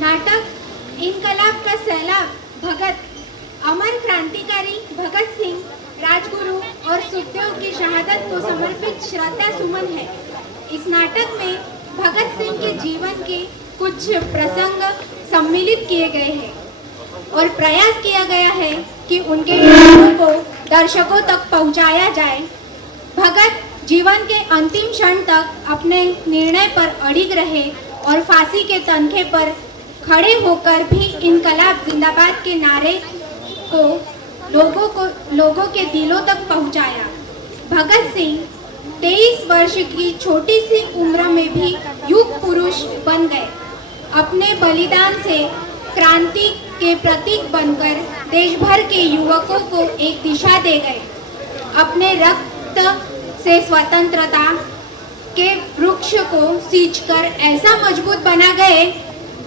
नाटक इनकलाब का सैलाब भगत, अमर क्रांतिकारी भगत सिंह, राजगुरु और सुखदेव की शहादत को समर्पित श्रद्धा सुमन है। इस नाटक में भगत सिंह के जीवन के कुछ प्रसंग सम्मिलित किए गए हैं और प्रयास किया गया है कि उनके विचारों को दर्शकों तक पहुंचाया जाए। भगत जीवन के अंतिम क्षण तक अपने निर्णय पर अड़िग रहे और फांसी के तनखे पर खड़े होकर भी इनकलाब जिंदाबाद के नारे को लोगों के दिलों तक पहुंचाया। भगत सिंह 23 वर्ष की छोटी सी उम्र में भी युग पुरुष बन गए। अपने बलिदान से क्रांति के प्रतीक बनकर देश भर के युवकों को एक दिशा दे गए। अपने रक्त से स्वतंत्रता के वृक्ष को सींचकर ऐसा मजबूत बना गए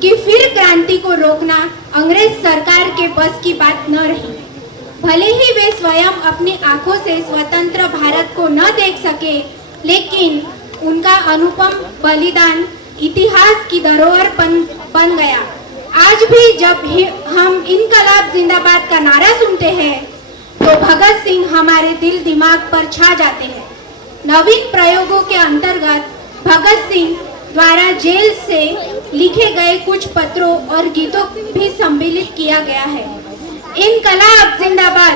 कि फिर क्रांति को रोकना अंग्रेज सरकार के बस की बात न रही। भले ही वे स्वयं अपनी आंखों से स्वतंत्र भारत को न देख सके, लेकिन उनका अनुपम बलिदान इतिहास की धरोहर बन गया। आज भी जब हम इनकलाब जिंदाबाद का नारा सुनते हैं तो भगत सिंह हमारे दिल दिमाग पर छा जाते हैं। नवीन प्रयोगों के अंतर्गत भगत सिंह द्वारा जेल से लिखे गए कुछ पत्रों और गीतों भी सम्मिलित किया गया है। इनकलाब जिंदाबाद।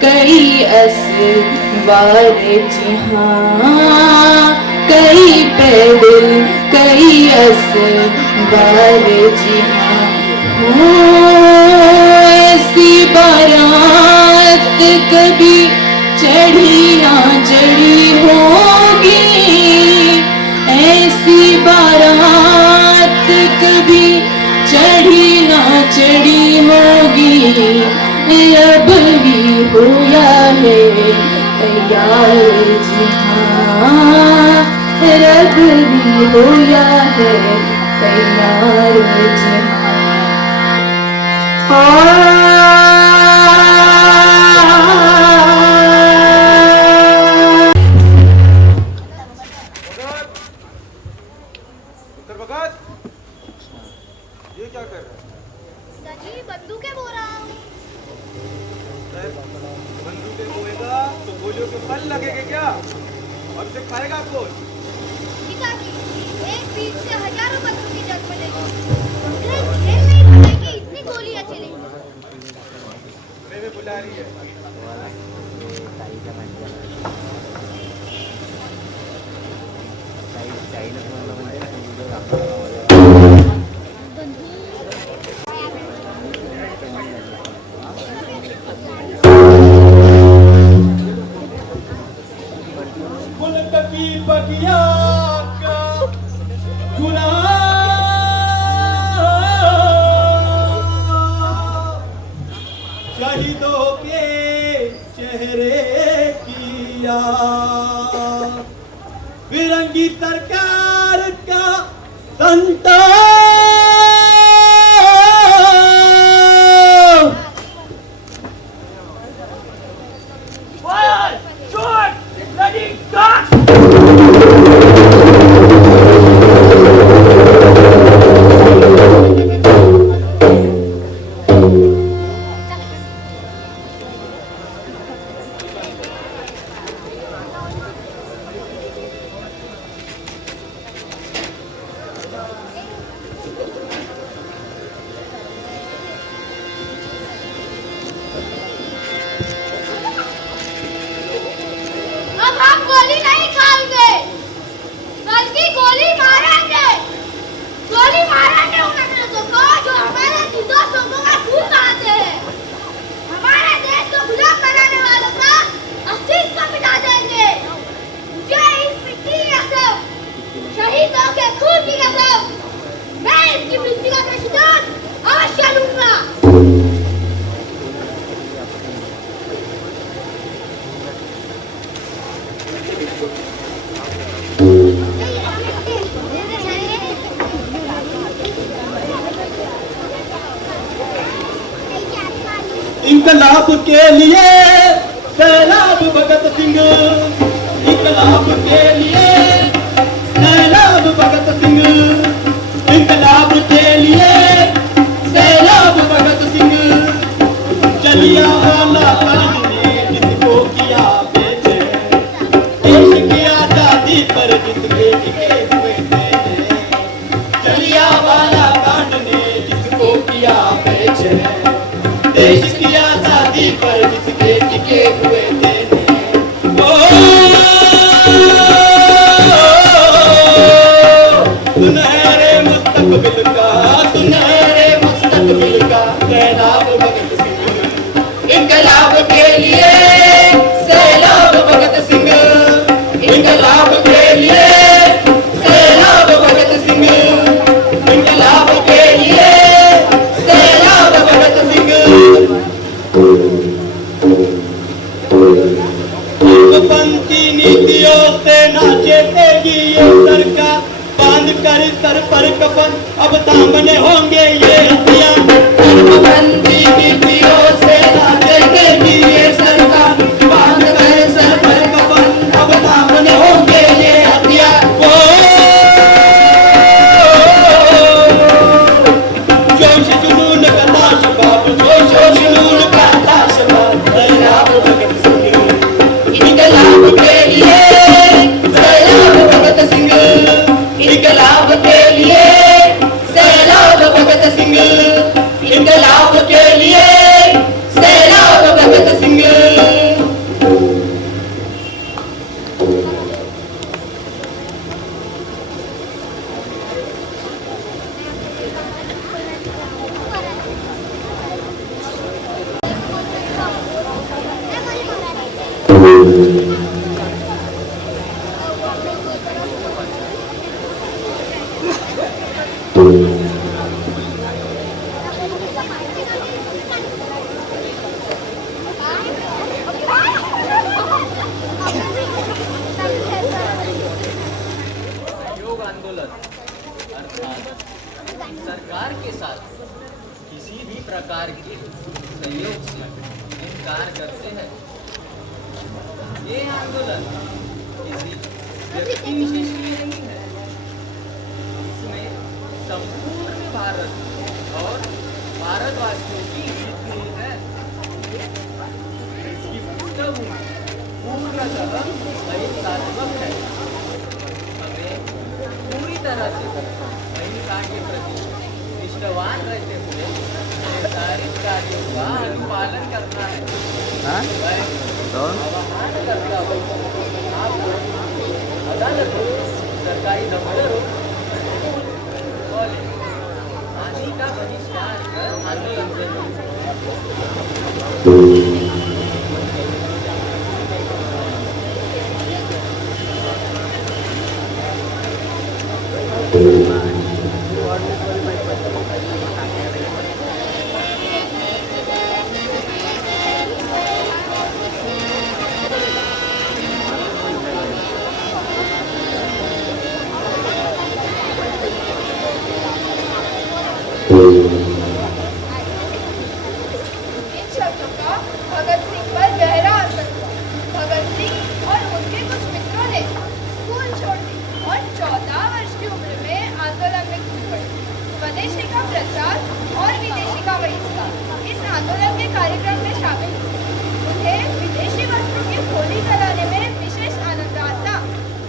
कई असवार जहाँ, कई पैदल कई असवार जहाँ। हो ऐसी बारात कभी चढ़ी ना चढ़ी होगी, ऐसी बारात कभी चढ़ी ना चढ़ी होगी। अब भी होया है तैयार जहाँ, रब भी होया है तैयार जहाँ। ये क्या कर रहा है? दादी बंदूकें बो रहा हूँ। बंदूकें बोएगा तो गोलियों के फल लगेंगे क्या? और उसे खाएगा कौन? पिताजी, एक बीज से हजारों बंदूकें जन्म लेगी। अंग्रेज खेल नहीं पाएगी, इतनी गोलियां चलेंगी। मेरे बुला रही है। शहीदों के चेहरे की याद, फिरंगी सरकार का संताप। Fire! Shoot! Ready, gun! इनकलाब के लिए सैलाब भगत सिंह, इनकलाब के लिए सैलाब भगत सिंह, इनकलाब के लिए सैलाब भगत सिंह। जलियांवाला बाग ने जिसको किया बेचैन, देश की आजादी पर जिसके टिके हुए थे। जलियांवाला बाग ने जिसको किया बेचैन, देश की आजादी पर जिसके टिके हुए थे। सुनहरे मुस्तकबिल का, सुनहरे मुस्तकबिल का सैलाब भगत सिंह, इनकलाब के लिए सैलाब भगत सिंह, इनकलाब के लिए सैलाब भगत सिंह, इनकलाब के लिए सैलाब भगत सिंह। पंथी नीतियों से नाचेगी ये सरकार, बांध कर सर पर कफन अब सामने होंगे ये हथियार। पंथी नीतियों से नाचेगी ये सरकार, बांध कर सर पर कफन अब सामने होंगे ये हथियार। जोश जुनून का लाश बाप, जोश जुनून का लाश बाप, सैलाब भगत सिंह, इनकलाब के लिए सैलाब भगत सिंह, इनकलाब के लिए सैलाब भगत सिंह, इनकलाब के लिए सैलाब भगत सिंह। सहयोग आंदोलन अर्थात सरकार के साथ किसी भी प्रकार के सहयोग से इनकार करते हैं। ये आंदोलन किसी व्यक्ति विशेष के लिए नहीं है, इसमें संपूर्ण भारत और भारतवासियों की जीत नहीं है। इसकी पृष्ठभूमि पूर्णतः अहिंसात्मक है। हमें पूरी तरह से अहिंसा के प्रति निष्ठावान रहते हुए निर्धारित कार्यों का अनुपालन करना है। मैं आह्वान करता हूँ आपको अदालतों, सरकारी दफ्तरों, कॉलेज आदि का बहिष्कार कर आंदोलन इन शब्दों का भगत सिंह पर गहरा असर हुआ। भगत सिंह और उनके कुछ मित्रों ने स्कूल छोड़ दी और 14 वर्ष की उम्र में आंदोलन में कूद पड़े। स्वदेशी का प्रचार और विदेशी का बहिष्कार इस आंदोलन के कार्यक्रम में शामिल हुए। उन्हें विदेशी वस्त्रों की होली कराने में विशेष आनंद आता।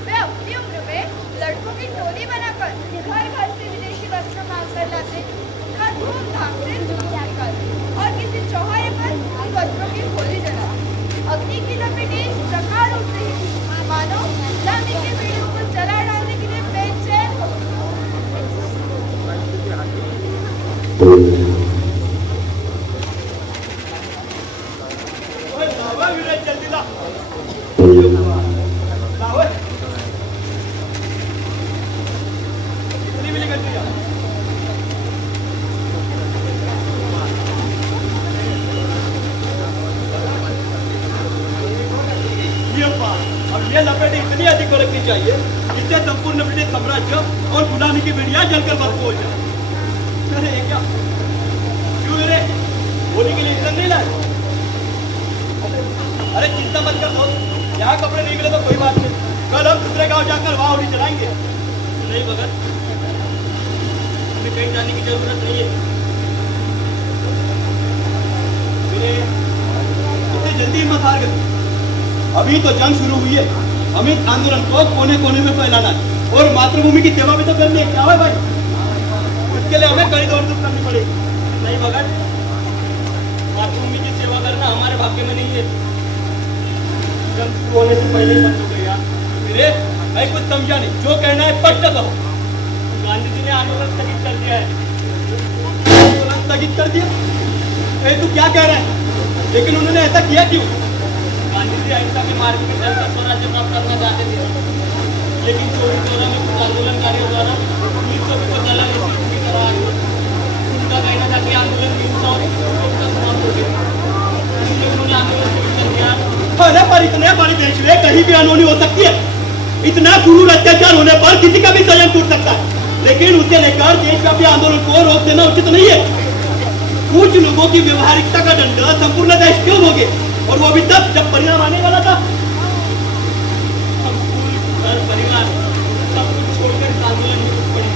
वे अपनी उम्र में लड़कों की टोली बनाकर घर घर से विदेशी वस्त्र मांग कर लाते, उनका धूमधाम से जुलूस निकालते और किसी चौराहे पर उन वस्त्रों की होली जलाते। अग्नि की लपेटें इस प्रकार उठ रही थी मानो गुलामी के पेड़ों को जला डालने के लिए बेचैन हो गए। जल्दी ला कितनी मिली करती है? अधिक बरतनी चाहिए, जिससे संपूर्ण ब्रिटिश साम्राज्य और गुलामी की बेड़ियां जलकर भस्म हो जाए। अरे ये क्या, क्यों रे, होली के लिए ईंधन नहीं लाए? अरे चिंता मत कर दोस्त, यहाँ कपड़े नहीं मिले तो कोई बात नहीं, कल हम दूसरे गांव जाकर वहां होली चलाएंगे। नहीं भगत, हमें कहीं जाने की जरूरत नहीं है। इतनी जल्दी हिम्मत हार गई? अभी तो जंग शुरू हुई है, हमें आंदोलन को कोने कोने में फैलाना है और मातृभूमि की सेवा भी तो करनी है। क्या है भाई, उसके लिए हमें कड़ी दौड़ धूप करनी पड़ेगी। नहीं भगत, मातृभूमि की सेवा करना हमारे भाग्य में नहीं है। जंग शुरू होने से पहले ही बंद हो गई यार। मेरे मैं कुछ समझा नहीं, जो कहना है स्पष्ट कहो। गांधी जी ने आंदोलन स्थगित कर दिया है। आंदोलन स्थगित कर दिया? तू क्या कह रहा है? लेकिन उन्होंने ऐसा किया क्यों? गांधी जी अहिंसा के मार्ग में चलकर स्वराज्य प्राप्त करना चाहते थे, लेकिन 24 में कुछ आंदोलनकारियों द्वारा पुलिस को भी पता लगा की तरह उनका कहना था कि आंदोलन की हिंसा और समाप्त हो गई, इसलिए उन्होंने आंदोलन स्थगित कर दिया। अरे पर इतने बड़े देश में कहीं भी अनहोनी हो सकती है। इतना क्रूर अत्याचार होने पर किसी का भी संयम टूट सकता है, लेकिन उसे लेकर देशव्यापी आंदोलन को रोक देना उचित नहीं है। कुछ लोगों की व्यवहारिकता का दंड संपूर्ण देश क्यों भोगे, और वो भी तब जब परिणाम आने वाला था। हम स्कूल, घर, परिवार सब कुछ छोड़कर इस आंदोलन में घुस पड़े।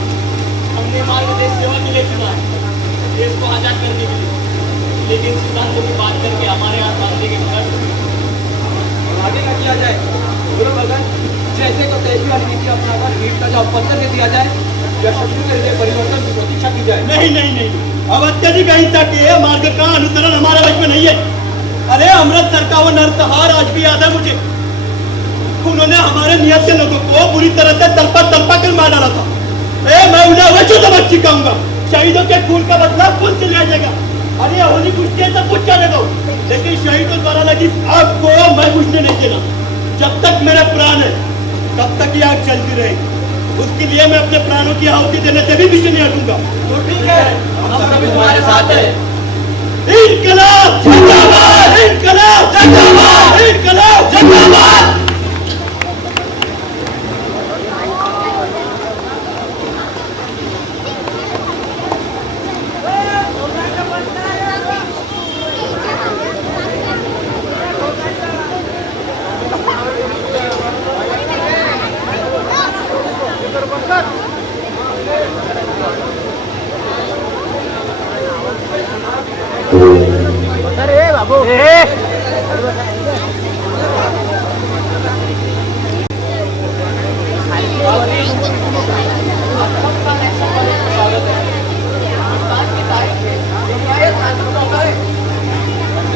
हमने मार्ग देश सेवा के लिए चुना है, देश को आजाद करने के लिए, लेकिन सिद्धांतों की बात करके हमारे हाथ बांधने के बाद आगे क्या किया जाए? गुरु भगत, जैसे को तैसी वाली नीति अपनाकर भीड़ का जवाब पत्थर दे दिया जाए या शत्रु के लिए परिवर्तन की प्रतीक्षा की जाए? नहीं नहीं नहीं, अब अत्यधिक अहिंसा के मार्ग का अनुसरण हमारे वश में नहीं है। अरे अमृतसर का वो नरसंहार आज भी याद है मुझे। उन्होंने हमारे नियत के लोगों को बुरी तरह से तड़पा कर मार डाला था। मैं उन्हें अवश्य सबक सिखाऊंगा। शहीदों के खून का बदला खुद से लिया जाएगा। अरे होली कुश्ती है, सब कुछ चलेगा, लेकिन शहीदों द्वारा लगी आग को मैं बुझने नहीं देना। जब तक मेरे प्राण है तब तक ये आग चलती रहेगी। उसके लिए मैं अपने प्राणों की आहुति देने से भी पीछे नहीं हटूंगा। तो ठीक है, हम सभी तुम्हारे साथ हैं। इनकलाब जिंदाबाद, इनकलाब जिंदाबाद, इनकलाब जिंदाबाद।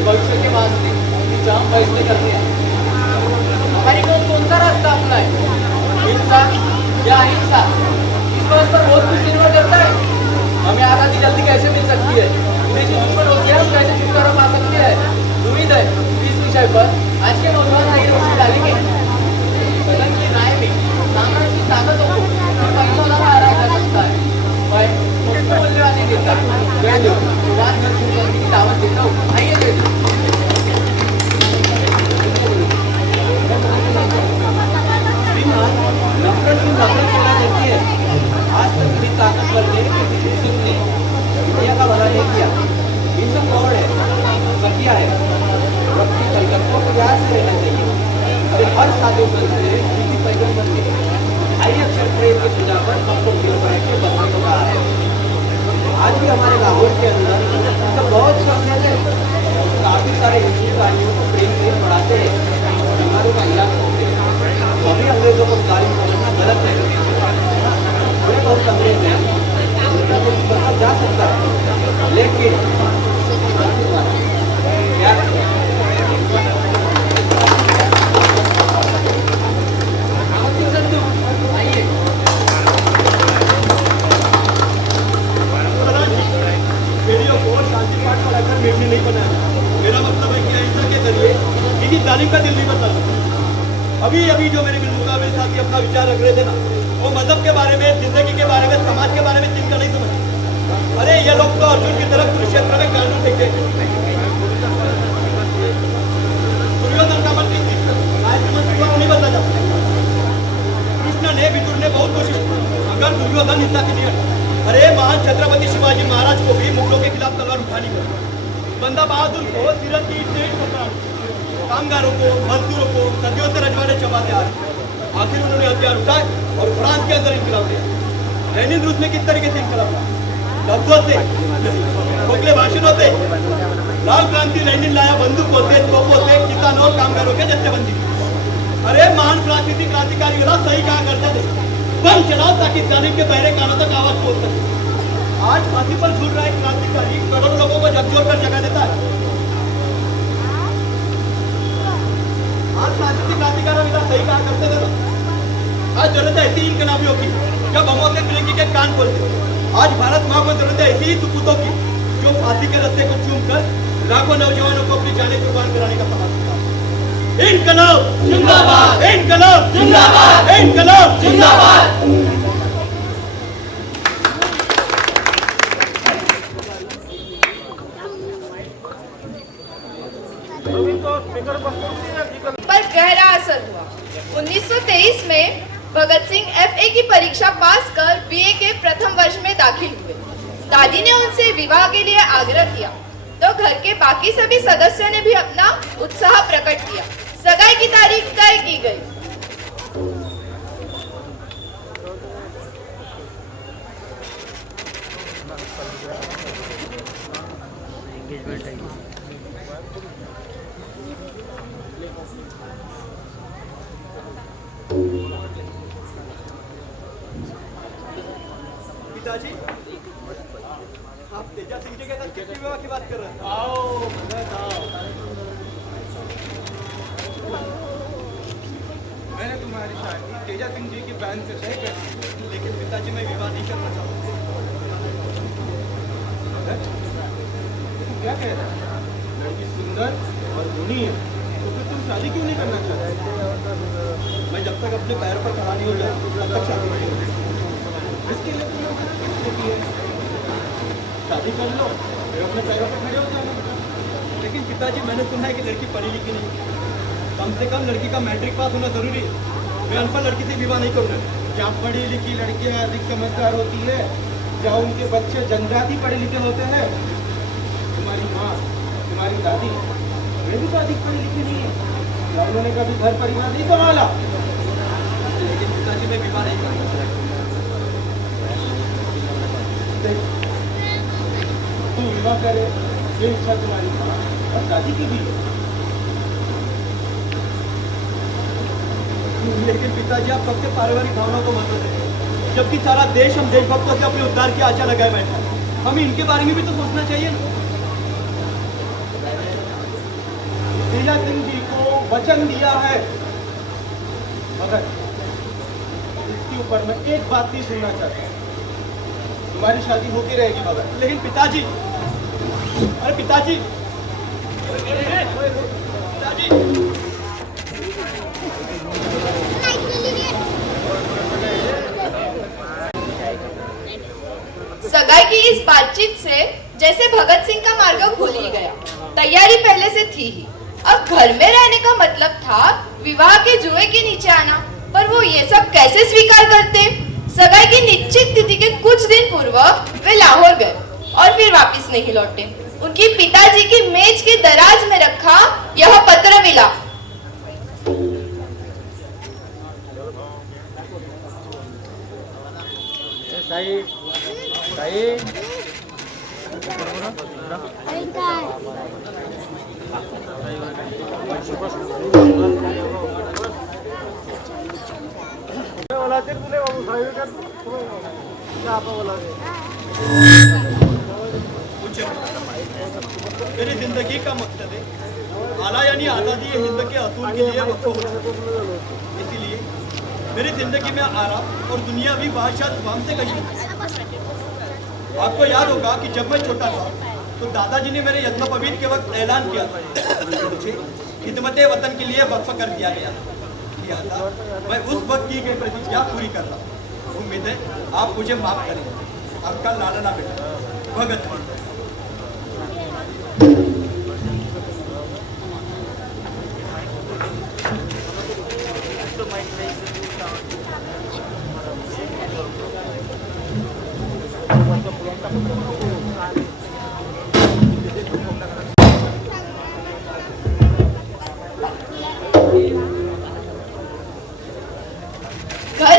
भविष्य के वास्ते जहाँ फैसले करते हैं, हमारी कौन सा रास्ता अपना है, हिंसा या अहिंसा? इस बात पर बहुत कुछ निर्भर करता है। हमें आज़ादी जल्दी कैसे मिल सकती है, विदेशी दुश्मन होते हैं हम कैसे छुटकारा पा सकते हैं? उम्मीद है इस विषय पर आज के नौजवान आगे रोशनी डालेंगे। सदन की राय में साम्राज्य की ताकतों को पहला हरा जा सकता है। मैं मुझको बोलने वाले नेता जय देव बात कर शुरू करने की दावत देता हूँ। आइए जय देव। नफरत की नफरत करना देती है। आज तक किसी ताकतवर ने इंडिया का भला नहीं किया। इन सब कौन है, सकिया है, रखी कलकत को प्यार से रहना चाहिए। अरे हर साधु संत से किसी पैगंबर ने ढाई अक्षर प्रेम के सुझाव पर सबको दिल बैठ के बसने को कहा है। आज भी हमारे लाहौर के अंदर तो बहुत शौकीन है, काफी सारे हिंदू भाइयों को प्रेम से पढ़ाते हैं, बीमारों का इलाज करते हैं। अभी अंग्रेजों को जालिम समझना गलत है। बड़े बहुत अंग्रेज हैं, उनका कुछ बदला जा सकता है, लेकिन नहीं बनाया। मेरा मतलब है कि अहिंसा के जरिए किसी तालीम का दिल नहीं बदला सकता। अभी अभी जो मेरे बिलमुकाबिल साथी अपना विचार रख रहे थे ना, वो मजहब के बारे में, जिंदगी के बारे में, समाज के बारे में चिंता नहीं समझ। अरे ये लोग तो अर्जुन की तरफ कुरुक्षेत्र में कानून फेंके। दुर्योधन का मन नहीं बदला जा सकता। मगर दुर्योधन हिंसा से नहीं हटा। अरे महान छत्रपति शिवाजी महाराज को भी मुगलों के खिलाफ तलवार उठानी पड़ी। बंदा बहादुर को सिरत की तेज पकड़ा, कामगारों को, मजदूरों को सदियों से रजवाड़े चबाते आ रहे। आखिर उन्होंने हथियार उठाए और फ्रांस के अंदर इनकलाब लिया। लेनिन रूस में किस तरीके से इनकलाब लाया? लफ्जों से, खोखले भाषणों से। लाल क्रांति लेनिन लाया बंदूकों से, तोपों से, किसानों और कामगारों के जत्थेबंदी। अरे महान फ्रांसीसी क्रांतिकारी सही कहा करते थे, बम चलाओ ताकि जालिम के बहरे कानों तक आवाज पहुंच सके। आज फांसी पर झूल रहा एक क्रांतिकारी करोड़ों लोगों को झकझोर कर जगा देता है। आज फ्रांसीसी क्रांतिकारी सही कहा करते थे। आज जरूरत है ऐसी इनकलाबियों की जो बमों से फिरंगी के कान खोलते। आज भारत माँ को जरूरत है ऐसी ही सुपूतों की जो फांसी के रस्ते को चूम कर लाखों नौजवानों को अपनी जाने कुर्बान कराने का सवाल करता है। इनकलाब जिंदाबाद, इनकलाब जिंदाबाद, इनकलाब जिंदाबाद। पर गहरा असर हुआ। 1923 में भगत सिंह FA की परीक्षा पास कर BA के प्रथम वर्ष में दाखिल हुए। दादी ने उनसे विवाह के लिए आग्रह किया तो घर के बाकी सभी सदस्यों ने भी अपना उत्साह प्रकट किया। सगाई की तारीख तय की गई। पिताजी, आप तेजा सिंह जी के साथ किसके विवाह की बात कर रहे हैं? आओ, मैंने तुम्हारी शादी तेजा सिंह जी की बहन से तय कर दी। लेकिन पिताजी मैं विवाह नहीं करना चाहता। तुम क्या कह रहे हो? लड़की सुंदर और गुणी है तो फिर तुम शादी क्यों नहीं करना चाहते? मैं जब तक अपने पैर पर खड़ा नहीं हो जाता तब तक शादी नहीं करूंगा। इसके लिए तुमने किससे की है? शादी कर लो फिर अपने पैरों पर खड़े हो जाना। लेकिन पिताजी मैंने सुना है कि लड़की पढ़ी लिखी नहीं, कम से कम लड़की का मैट्रिक पास होना जरूरी है। मैं अनपढ़ लड़की से विवाह नहीं करूंगा। क्या पढ़ी लिखी लड़कियां अधिक समझदार होती है? क्या उनके बच्चे जनजाति पढ़े लिखे होते हैं? तुम्हारी माँ, तुम्हारी दादी, वे भी तो अधिक पढ़ी लिखी नहीं है। क्या उन्होंने कभी घर परिवार नहीं संभाला? लेकिन पिताजी मैं विवाह नहीं करूंगा। तू विवाह करे ये इच्छा तुम्हारी माँ और दादी की भी है। लेकिन पिताजी आप सबके पारिवारिक भावनाओं को मत दें। जबकि सारा देश हम देशभक्तों से अपने उद्धार की आशा लगाए बैठा है, हमें इनके बारे में भी तो सोचना चाहिए ना। तेजा सिंह जी को वचन दिया है मगर इसके ऊपर मैं एक बात नहीं सुनना चाहता। तुम्हारी शादी होती रहेगी मगर। लेकिन पिताजी, अरे पिताजी, पिताजी सगाई की इस बातचीत से जैसे भगत सिंह का मार्ग खुल ही गया। तैयारी पहले से थी ही। अब घर में रहने का मतलब था विवाह के जुए के नीचे आना। पर वो ये सब कैसे स्वीकार करते? सगाई की निश्चित तिथि के कुछ दिन पूर्व वे लाहौर गए और फिर वापस नहीं लौटे। उनकी पिताजी की मेज के दराज में रखा यह पत्र मिला। मेरी जिंदगी का मकसद है आला यानी आज़ादी हिंद के असूल के लिए वक्फ होना। इसीलिए मेरी जिंदगी में आराम और दुनियावी बादशाह जुबान से कही। आपको याद होगा कि जब मैं छोटा था तो दादाजी ने मेरे यज्ञोपवीत के वक्त ऐलान किया था मुझे खिदमत वतन के लिए वक्फ कर दिया गया था। मैं उस वक्त की गई प्रतिज्ञा पूरी कर रहा हूँ। उम्मीद है आप मुझे माफ करेंगे। आपका लाडला बेटा भगत सिंह। घर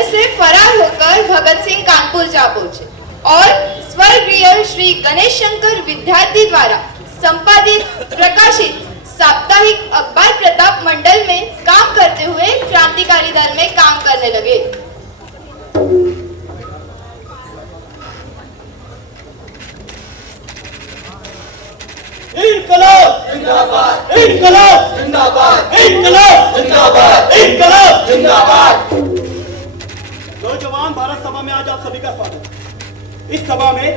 से फरार होकर भगत सिंह कानपुर जा पहुंचे और स्वर्गीय श्री गणेश शंकर विद्यार्थी द्वारा संपादित प्रकाशित साप्ताहिक अखबार प्रताप मंडल में काम करते हुए क्रांतिकारी दल में काम करने लगे। इनकलाब जिंदाबाद, इनकलाब जिंदाबाद, इनकलाब जिंदाबाद, इनकलाब जिंदाबाद। नौजवान भारत सभा में आज आप सभी का स्वागत। इस सभा में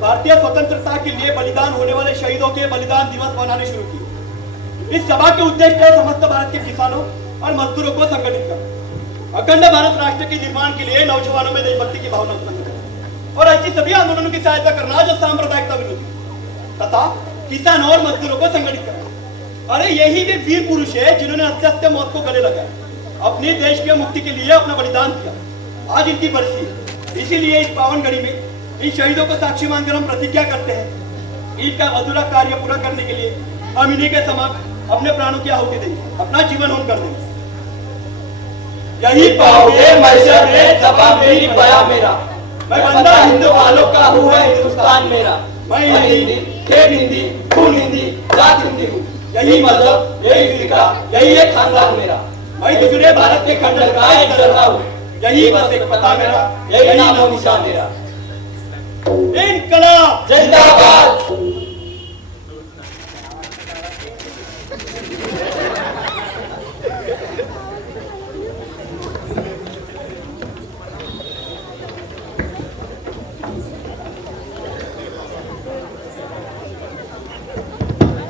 भारतीय स्वतंत्रता के लिए बलिदान होने वाले शहीदों के बलिदान दिवस मनाने शुरू किए। इस सभा के उद्देश्य है समस्त भारत के किसानों और मजदूरों को संगठित करना, अखंड भारत राष्ट्र के निर्माण के लिए नौजवानों में देशभक्ति की भावना उत्पन्न करना और ऐसी सभी आंदोलनों की सहायता करना जो सांप्रदायिकता विरोधी तथा किसान और मजदूरों को संगठित करना। अरे यही वे वीर पुरुष है जिन्होंने अत्यंत मौत को गले लगाया, अपने देश के मुक्ति के लिए अपना बलिदान दिया। आज इनकी बरसी है, इसीलिए इस पावन घड़ी में इन शहीदों को साक्षी मानकर हम प्रतिज्ञा करते हैं इनका अधूरा कार्य पूरा करने के लिए हम इन्हीं के समक्ष अपने प्राणों की आहुति देंगे, अपना जीवन होम कर देंगे। यही पाओगे मैशर में दबा मेरी बया मेरा, मैं बंदा हिंदू वालों का हूँ है हिंदुस्तान मेरा। मैं हिंदी, खेत हिंदी, खून हिंदी, जात हिंदी हूँ। यही मजहब, यही फिरका, यही एक खानदान मेरा। मैं दुसरे भारत के खंडन का एक जर्रा हूँ, यही बस एक पता मेरा, यही नाम और निशान मेरा। इनकलाब जिंदाबाद।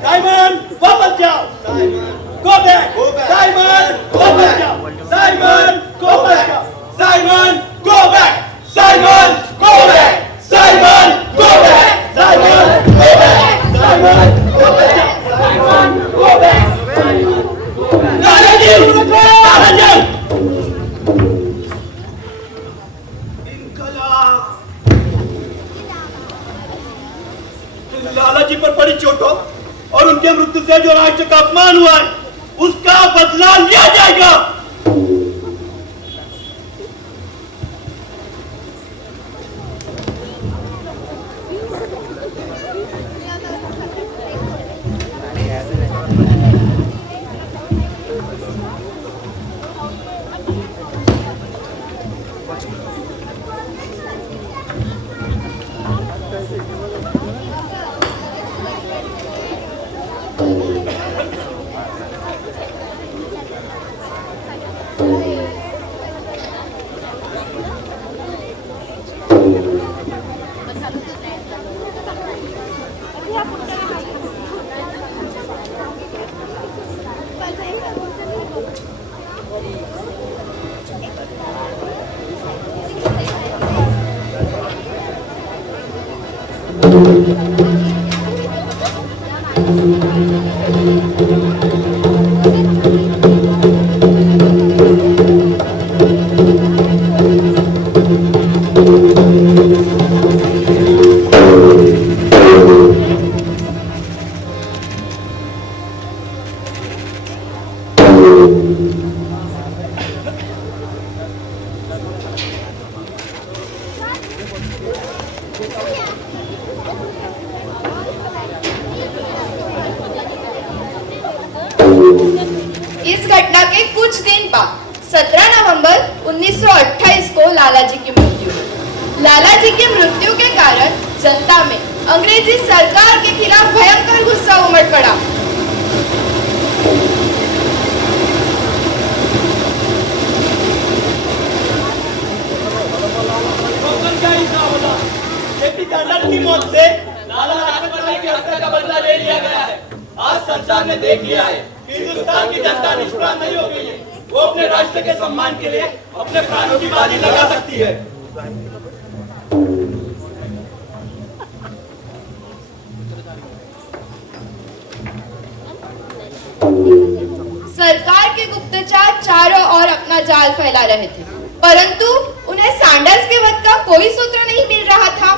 साइमन वापस जाओ, गो बैक, साइमन वापस जाओ, Simon go back, Simon go back, Simon go back, Simon go back, Simon go back, Simon go back, Simon go back. Lalaji, Lalaji. इनकलाब। लालाजी पर पड़ी चोटों और उनके मृत्यु से जो राष्ट्र का अपमान हुआ है उसका बदला लिया जाएगा। इस घटना के कुछ दिन बाद 17 नवंबर 1928 को लालाजी की मृत्यु हुई। लालाजी की मृत्यु के कारण जनता में अंग्रेजी सरकार के खिलाफ भयंकर गुस्सा उमड़ पड़ा। की मौत से लाला लाजपत राय की हत्या का बदला ले लिया गया है। आज संसार ने देख लिया है कि हिंदुस्तान की जनता निष्प्राण नहीं हो गई है, वो अपने राष्ट्र के सम्मान के लिए अपने प्राणों की बाजी लगा सकती है। सरकार के गुप्तचर चारों ओर अपना जाल फैला रहे थे, परंतु उन्हें सैंडर्स के वध का कोई सूत्र नहीं मिल रहा था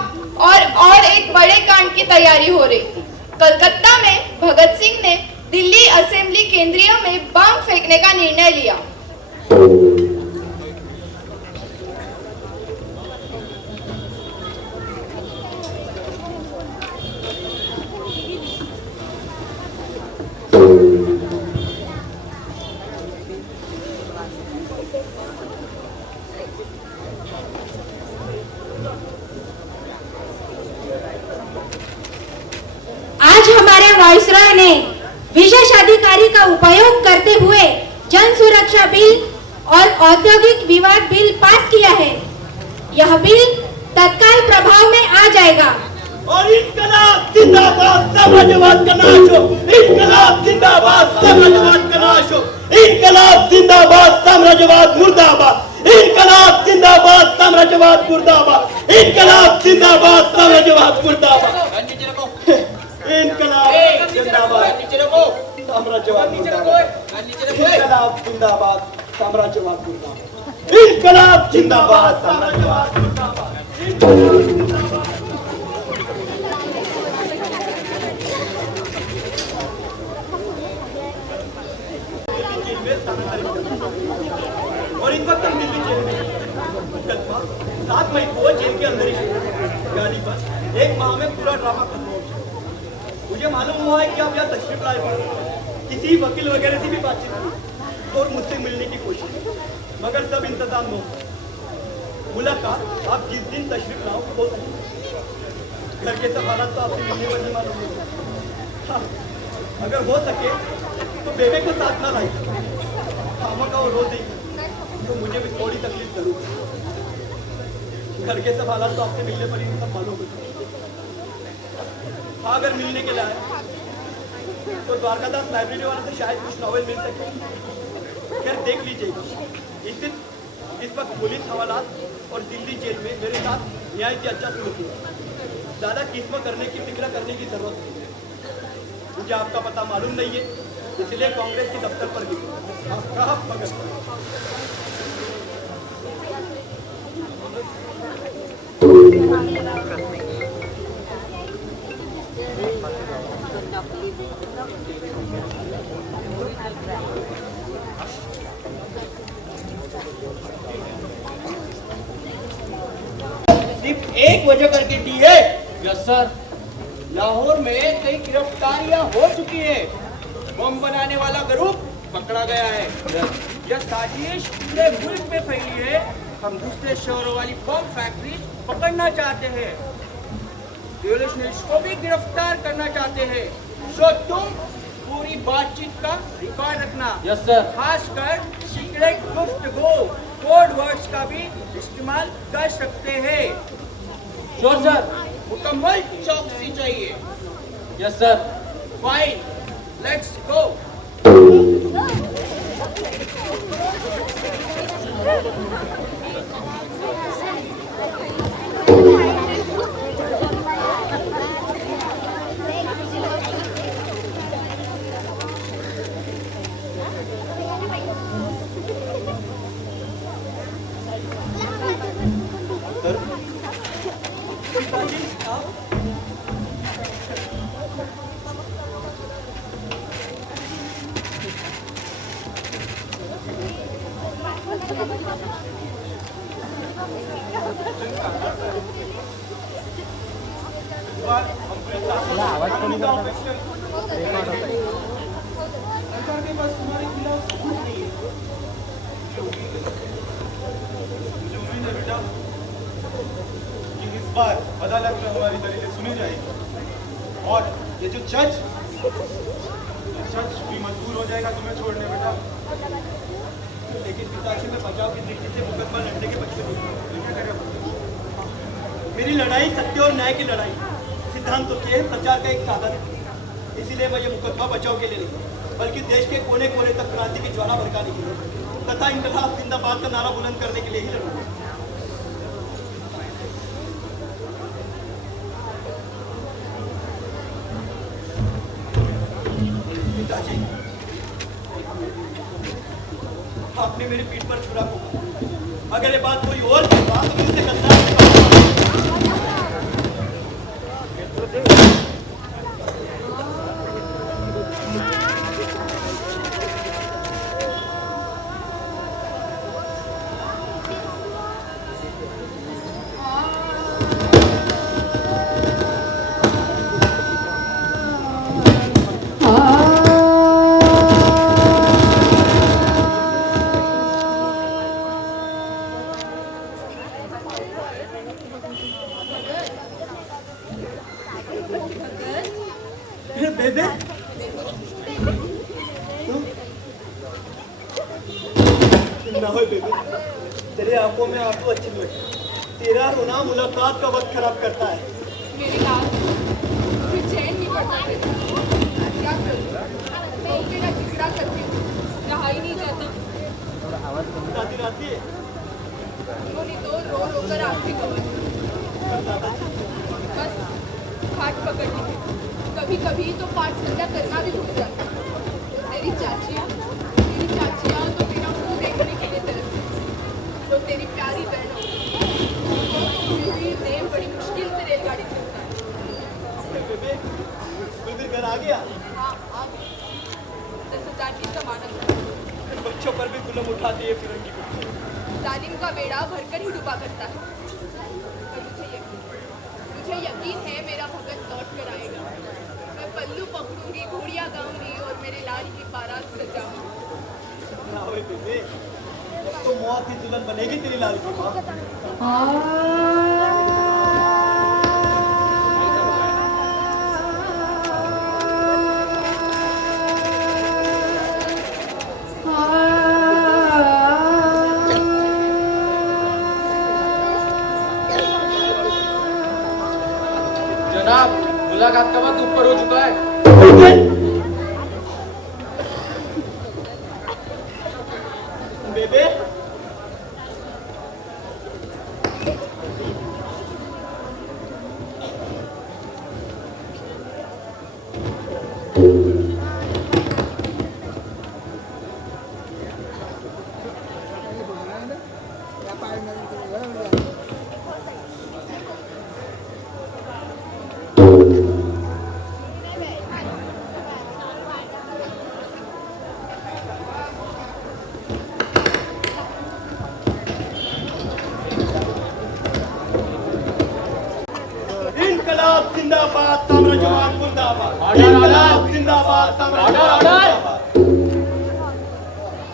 कांड की तैयारी हो रही थी। कलकत्ता में भगत सिंह ने दिल्ली असेंबली केंद्रीय में बम फेंकने का निर्णय लिया। आज हमारे वायसरॉय ने विशेषाधिकारी का उपयोग करते हुए जन सुरक्षा बिल और औद्योगिक विवाद बिल पास किया है। यह बिल तत्काल प्रभाव में आ जाएगा। और इनकलाब जिंदाबाद, साम्राज्यवाद का नाश हो। इनकलाब जिंदाबाद, साम्राज्यवाद का नाश हो। इनकलाब जिंदाबाद, साम्राज्यवाद मुर्दाबाद। इनकलाब जिंदाबाद, साम्राज्यवाद मुर्दाबाद। इनकलाब जिंदाबाद, साम्राज्यवाद मुर्दाबाद। इनकलाब जिंदाबाद, साम्राज्यवाद मुर्दाबाद। इनकलाब जिंदाबाद, साम्राज्यवाद मुर्दाबाद। इनकलाब जिंदाबाद, साम्राज्यवाद मुर्दाबाद। और इस वक्त हम दिल्ली जेल में मुकदमा 7 मई को जेल के अंदर ही गाड़ी पर 1 माह में पूरा ड्रामा खत्म हो गया। मुझे मालूम हुआ है कि आप यहाँ तशरीफ लाए पर किसी वकील वगैरह से भी बातचीत की और मुझसे मिलने की कोशिश की, मगर सब इंतजाम न हो। मुलाकात आप जिस दिन तशरीफ लाओ हो सके। घर के सब हालात तो आपसे मिलने पर ही मालूम होगा। हाँ, अगर हो सके तो बेबे को साथ ना लाइए। खामा का वो रो देगी तो मुझे भी थोड़ी तकलीफ जरूर। घर के सब हालात तो आपसे मिलने पर ही सब मालूम होगा। हाँ, अगर मिलने के लिए आए तो द्वारकादास लाइब्रेरी वाले से शायद कुछ नॉवेल मिल सके। खैर देख लीजिएगा। इस वक्त पुलिस हवालात और दिल्ली जेल में मेरे साथ न्याय की अच्छा सुलूक हुआ। ज़्यादा किस्म करने की फिक्र करने की जरूरत नहीं है। मुझे आपका पता मालूम नहीं है, इसलिए कांग्रेस के दफ्तर पर गई। आपका भगत सिर्फ एक वजह करके दी है। Yes sir. लाहौर में कई गिरफ्तारियां हो चुकी है। बम बनाने वाला ग्रुप पकड़ा गया है। यह साजिश पूरे मुल्क में फैली है। हम दूसरे शहरों वाली बम फैक्ट्री पकड़ना चाहते हैं। रिवॉल्यूशनरिस्ट को भी गिरफ्तार करना चाहते हैं। सो तुम पूरी बातचीत का रिकॉर्ड रखना। Yes sir. खासकर सीक्रेट गुफ्तगू कोड वर्ड्स का भी इस्तेमाल कर सकते हैं। Sure sir. मुकम्मल चौकसी चाहिए। Yes sir. Fine, let's go. सरकार के पास तुम्हारे खिलाफ सबूत नहीं है। मुझे उम्मीद है बेटा कि इस बार अदालत में हमारी दलीलें सुनी जाएगी और ये जो जज भी मजबूर हो जाएगा तुम्हें छोड़ने बेटा। लेकिन पिताजी में बचाव की दृष्टि से मुकदमा लड़ने के बच्चे क्या करें। मेरी लड़ाई सत्य और न्याय की लड़ाई सिद्धांतों के प्रचार का एक साधन है। इसीलिए मैं ये मुकदमा बचाव के लिए नहीं बल्कि देश के कोने कोने तक क्रांति की ज्वाला भड़काने के लिए तथा इनकलाब जिंदाबाद का नारा बुलंद करने के लिए ही लड़ूंगा। पिताजी, आपने मेरी पीठ पर छुरा फूंका। अगर ये बात कोई और की बात तो मैं उसे गद्दार से कहूंगा। बेबे ना हो बेबे, तेरे आंखों में आंसू अच्छी नहीं लगती। तेरा रोना मुलाकात का वक्त खराब करता है। मेरे लाल मुझे चैन नहीं पड़ता तेरा। क्या करूं? मैं तेरा जिगरा करती हूँ, रहा ही नहीं जाता। राती राती उन्होंने तो रो रो कर आंखें गंवाई। बस घाट पकड़नी है। कभी कभी तो पाठ संध्या करना भी भूल जाती हूँ। तेरी चाचियाँ तो मेरा मुंह देखने के लिए तरसती हैं। जो तेरी प्यारी बहन हो, मेरी देव बड़ी मुश्किल से रेलगाड़ी से उतारी। बेबे तू फिर घर आ गया? हाँ, आ गई। 10,000 की जमानत है। बच्चों पर भी जुल्म उठाती है फिरंगी कुत्ते। जालिम का बेड़ा भरकर ही डूबा करता है। पर मुझे यकीन है मेरा भगत लौट कर आएगा। मैं पल्लू पकड़ूंगी, घोड़ियाँ गाऊंगी और मेरे लाल की बारात सजाऊंगी। ना होए बेबे, अब तो मौत की दुल्हन बनेगी तेरी लाल की माँ। जनाब, मुलाकात का वक्त ऊपर हो चुका है। बेबे इनकलाब जिंदाबाद, साम्राज्यवाद मुर्दाबाद। इनकलाब जिंदाबाद, साम्राज्यवाद मुर्दाबाद।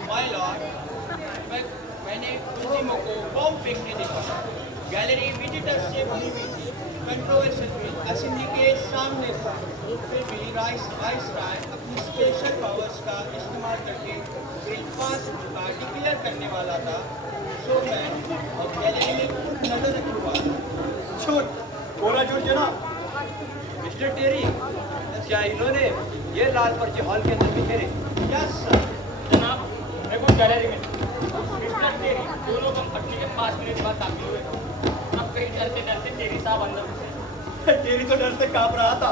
माय लॉर्ड, मैंने मुस्लिमों को बम फेंकने देखा। गैलरी विजिटर्स से भरी हुई थी। कंट्रोल सेंट्रल असेंबली के सामने था। फिर भी राय अपनी स्पेशल पावर्स का इस्तेमाल करके ब्रेकफास्ट का डिक्लेयर करने वाला था। सो मैं और गैलरी में नजर रखी हुआ। छोट बोला जोर जनाब। मिस्टर टेरी, क्या इन्होंने ये लाल पर्चे हॉल के अंदर बिखेरे? Yes sir. जनाब, मैं कुछ गैलरी में मिस्टर टेरी, दो लोग हम पट्टी के 5 मिनट बाद दाखिल हुए। अब कहीं डरते टेरी साहब अंदर घुसे। तेरी तो डर से कांप रहा था।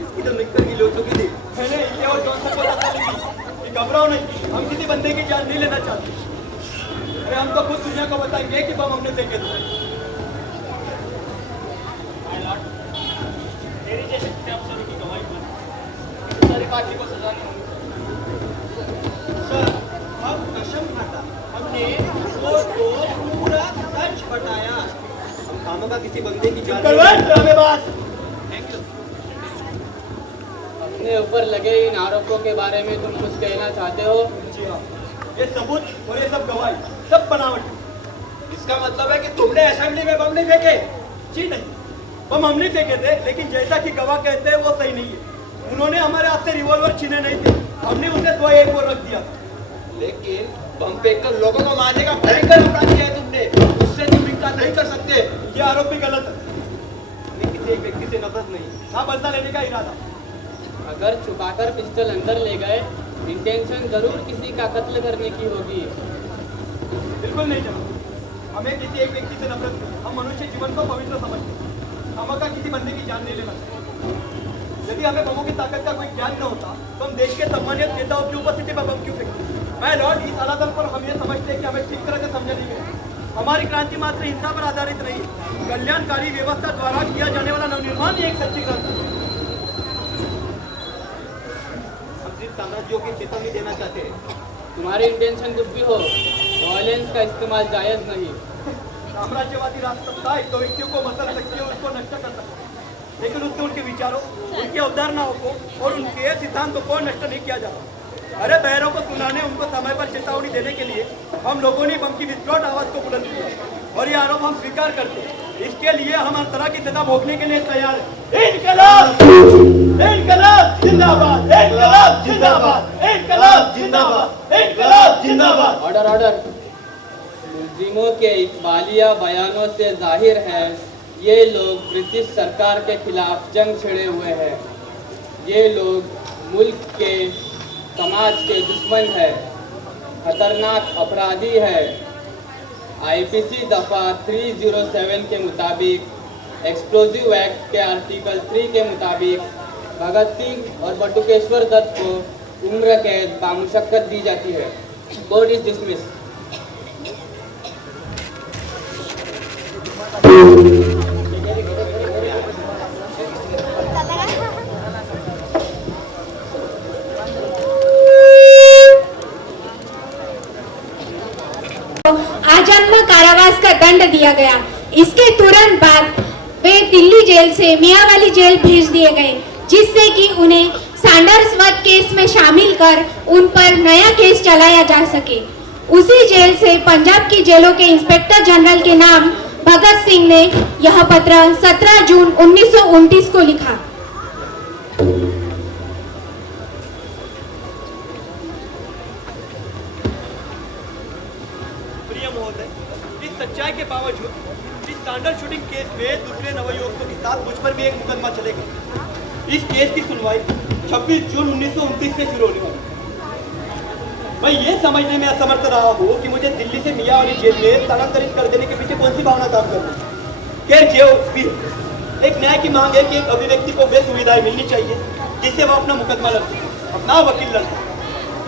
इसकी तो निकल की लो चुकी थी। मैंने इसे और जॉनसन को तसल्ली दी कि घबराओ नहीं, हम किसी बंदे की जान नहीं लेना चाहते। अरे हम तो खुद दुनिया को बताएंगे कि बम हमने फेंके थे। माय लॉर्ड, टेरी जैसे किसी अफसर की गवाही पर सारी पार्टी को सजा नहीं होगी। सर, हम कसम खाता, हमने कोर्ट को पूरा सच बताया। हम खामों का किसी बंदे की जान ड्रामेबाज। Thank you. अपने ऊपर लगे इन आरोपों के बारे में तुम कुछ कहना चाहते हो? जी हाँ, ये सबूत और ये सब गवाही सब बनावटी। इसका मतलब है कि तुमने असेंबली में बम नहीं फेंके? जी नहीं, बम हम नहीं फेंके थे, लेकिन जैसा कि गवाह कहते हैं वो सही नहीं है। उन्होंने हमारे हाथ से रिवॉल्वर छीने नहीं थे, हमने उसे स्वयं एक और रख दिया। लेकिन बम फेंककर लोगों को मारने का भयंकर अपराध किया है तुमने। उससे तुम इनकार नहीं कर सकते। ये आरोप भी गलत है। हमें किसी एक व्यक्ति से नफरत नहीं, ना बदला लेने का इरादा। अगर छुपाकर पिस्टल अंदर ले गए, इंटेंशन जरूर किसी का कत्ल करने की होगी। बिल्कुल नहीं जनाब, हमें किसी एक व्यक्ति से नफरत नहीं। हम मनुष्य जीवन को पवित्र समझते हैं। हम का किसी बंदे की जान नहीं लेना चाहिए। यदि हमें बमों की ताकत का कोई ज्ञान न होता तो हम देश के सम्मानित नेताओं की उपस्थिति में बम क्यों फेंकते? मैं लॉर्ड, इस हालात पर हम ये समझते हैं कि हमें ठीक तरह से समझा नहीं गया। हमारी क्रांति मात्र हिंसा पर आधारित नहीं, कल्याणकारी व्यवस्था द्वारा किया जाने वाला नवनिर्माण ही एक सच्ची क्रांति है। हम सिर्फ साम्राज्यों की चेतावनी देना चाहते हैं। तुम्हारी इंटेंशन कुछ भी हो, वायलेंस का इस्तेमाल जायज नहीं। साम्राज्यवादी राष्ट्रसत्ता एक तो व्यक्तियों को मसल सकती है, उसको नष्ट कर सकती है, लेकिन उससे उनके विचारों, उनकी अवधारणाओं को और उनके सिद्धांतों को नष्ट नहीं किया जाता। अरे बहरों को सुनाने, उनको समय पर चेतावनी देने के लिए हम लोगों ने बम की विस्फोट आवाज को बुलंद किया और ये आरोप हम स्वीकार करते हैं। इसके लिए हम हर तरह की सजा भोगने के लिए तैयार हैं। इनकलाब! इनकलाब! जिंदाबाद! जिंदाबाद, इनकलाब जिंदाबाद, इनकलाब जिंदाबाद, इनकलाब जिंदाबाद। Order order. मुलजिमों के इकबालिया बयानों से जाहिर है ये लोग ब्रिटिश सरकार के खिलाफ जंग छिड़े हुए हैं। ये लोग मुल्क के समाज के दुश्मन है, खतरनाक अपराधी है। आईपीसी दफा 307 के मुताबिक एक्सप्लोजिव एक्ट के आर्टिकल 3 के मुताबिक भगत सिंह और बटुकेश्वर दत्त को उम्र कैद बामुशक्कत दी जाती है। Court is dismiss. आजीवन कारावास का दंड दिया गया। इसके तुरंत बाद वे दिल्ली जेल से मियांवाली जेल भेज दिए गए, जिससे कि उन्हें सैंडर्स वध केस में शामिल कर उन पर नया केस चलाया जा सके। उसी जेल से पंजाब की जेलों के इंस्पेक्टर जनरल के नाम भगत सिंह ने यह पत्र 17 जून 1929 को लिखा। इस सच्चाई के बावजूद इस सैंडल शूटिंग केस में दूसरे नवयुवकों के साथ मुझ पर भी एक मुकदमा चलेगा। इस केस की सुनवाई 26 जून 1929 से शुरू होने वाली। मैं ये समझने में असमर्थ रहा हूँ कि मुझे दिल्ली से मियांवाली जेल में स्थानांतरित कर देने के पीछे कौन सी भावना काम कर रही है। खैर जो भी एक न्याय की मांग है कि एक अभिव्यक्ति को वे सुविधाएं मिलनी चाहिए जिससे वो अपना मुकदमा लड़ सके, अपना वकील लड़ सके।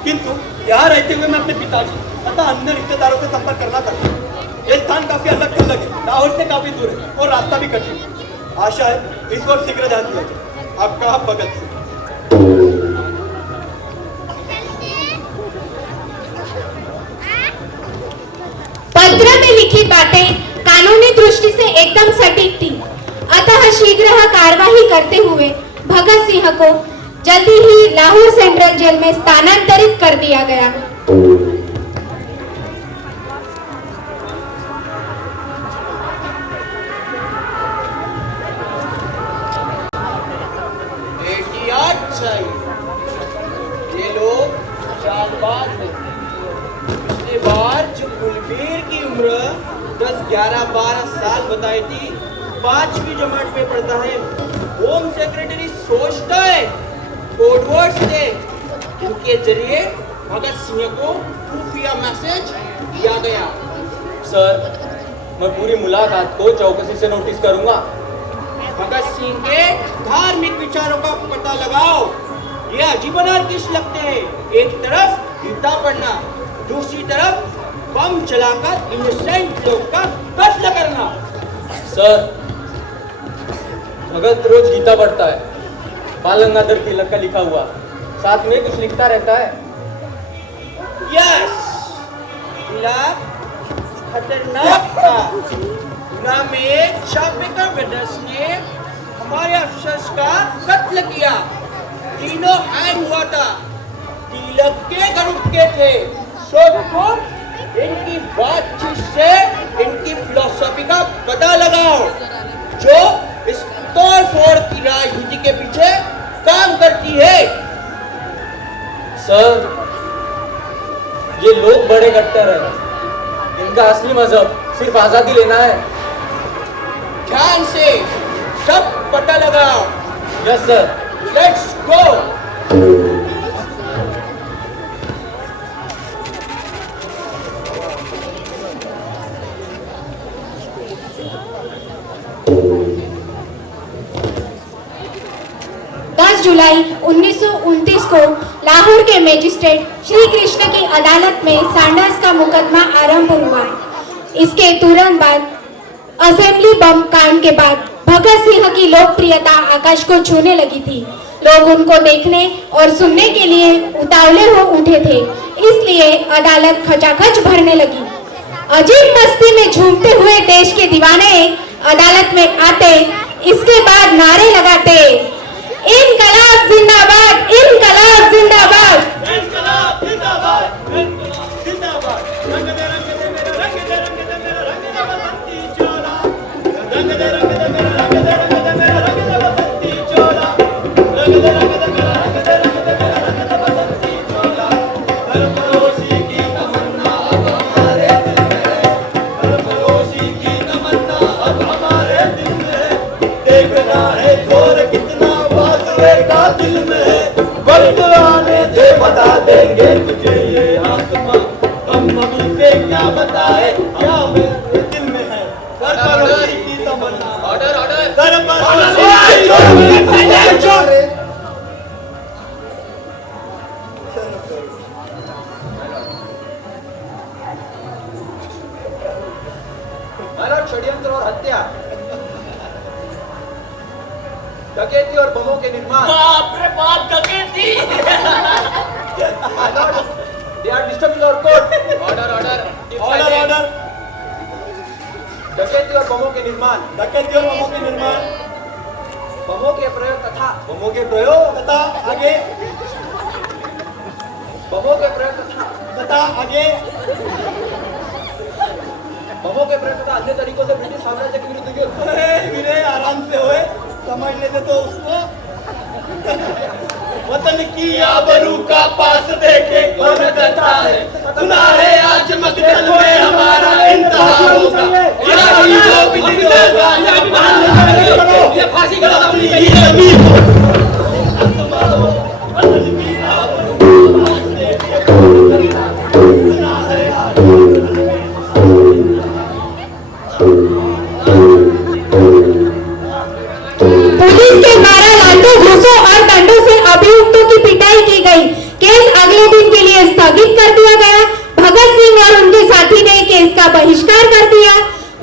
किंतु यहाँ रहते हुए मैं अपने पिताजी तथा अन्य रिश्तेदारों से संपर्क करना चाहता हूँ। ये स्थान काफी अलग थलग है, लाहौर से काफी दूर है और रास्ता भी कठिन है। आशा है इस पर शीघ्र ध्यान दिया जाए। आपका भगत सिंह। पत्र में लिखी बातें कानूनी दृष्टि से एकदम सटीक थी, अतः शीघ्र कार्यवाही करते हुए भगत सिंह को जल्दी ही लाहौर सेंट्रल जेल में स्थानांतरित कर दिया गया। ये लोग चालबाज हैं। पिछली बार जो कुलबीर की उम्र 10, 11, 12 साल बताई थी, 5वीं जमात में पढ़ता है। होम सेक्रेटरी सोचता है कोडवर्ड्स से इनके जरिए भगत सिंह को खुफिया मैसेज दिया गया। सर, मैं पूरी मुलाकात को चौकसी से नोटिस करूंगा। भगत सिंह के धार्मिक विचारों का पता लगाओ। ये अजीब अनार्किस्ट लगते हैं। एक तरफ गीता पढ़ना, दूसरी तरफ बम चलाकर इनोसेंट लोग का कत्ल करना। सर, भगत रोज गीता पढ़ता है, बाल गंगाधर तिलक का लिखा हुआ, साथ में कुछ लिखता रहता है। यस, तिलक खतरनाक था। गुना में छापे का ब्रदर्स ने हमारे अफसर्स का कत्ल किया। तीनों हैंग हुआ था। तिलक के ग्रुप के थे। सो इनकी बातचीत से इनकी फिलॉसफी का पता लगाओ, जो इस तोड़-फोड़ की राजनीति के पीछे काम करती है। सर, ये लोग बड़े कट्टर हैं। इनका असली मजहब सिर्फ आजादी लेना है। ध्यान से सब पता लगाओ। Yes sir. Let's go. 10 जुलाई 1929 को लाहौर के मजिस्ट्रेट श्री कृष्ण की अदालत में सैंडर्स का मुकदमा आरंभ हुआ। इसके तुरंत बाद असेंबली बम कांड के बाद भगत सिंह की लोकप्रियता आकाश को छूने लगी थी। लोग उनको देखने और सुनने के लिए उतावले हो उठे थे, इसलिए अदालत खचाखच भरने लगी। अजीब मस्ती में झूमते हुए देश के दीवाने अदालत में आते, इसके बाद नारे लगाते, इनकलाब जिंदाबाद, इनकलाब जिंदाबाद, इनकलाब जिंदाबाद, इनकलाब जिंदाबाद। रंग दे मेरा रंग दे मेरा रंग दे बसंती चोला, रंग दे मेरा रंग दे मेरा रंग दे मेरा रंग दे बसंती चोला, रंग दे मेरा रंग दे डकैती और बमों के निर्माण। बाप रे बाप, डकैती। They are disturbing our court. Order order order order. डकैती और बमों के निर्माण, डकैती और बमों के निर्माण, बमों के प्रयोग तथा बमों के प्रयोग तथा आगे बमों के प्रयोग तथा आगे बमों के प्रयोग तथा अन्य तरीकों से ब्रिटिश साम्राज्य के विरुद्ध युद्ध। अरे विनय आराम से होए, समझ लेते तो उसको। वतन की आबरू का पास देखे कौन करता है, सुना है आज मकतल में हमारा इंतहा होगा। ये जो भी होगा, ये फांसी का अपनी ही जमीन हो। वतन की आबरू का पास देखे कौन करता है, सुना है आज पुलिस के द्वारा लातों, घूसों और दंडों से अभियुक्तों की पिटाई की गई। केस अगले दिन के लिए स्थगित कर दिया गया। भगत सिंह और उनके साथी ने केस का बहिष्कार कर दिया।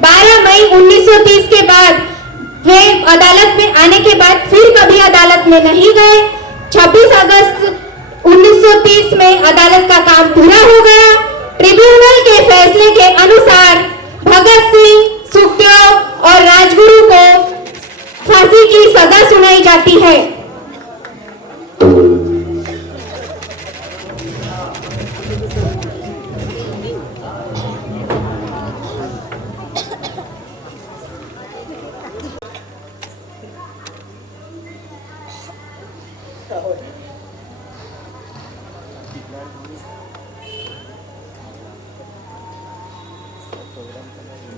12 मई 1930 के बाद वे अदालत में आने के बाद फिर कभी अदालत में नहीं गए। 26 अगस्त 1930 में अदालत का काम पूरा हो गया। ट्रिब्यूनल के फैसले के अनुसार भगत सिंह, सुखदेव और राजगुरु को फांसी की सजा सुनाई जाती है।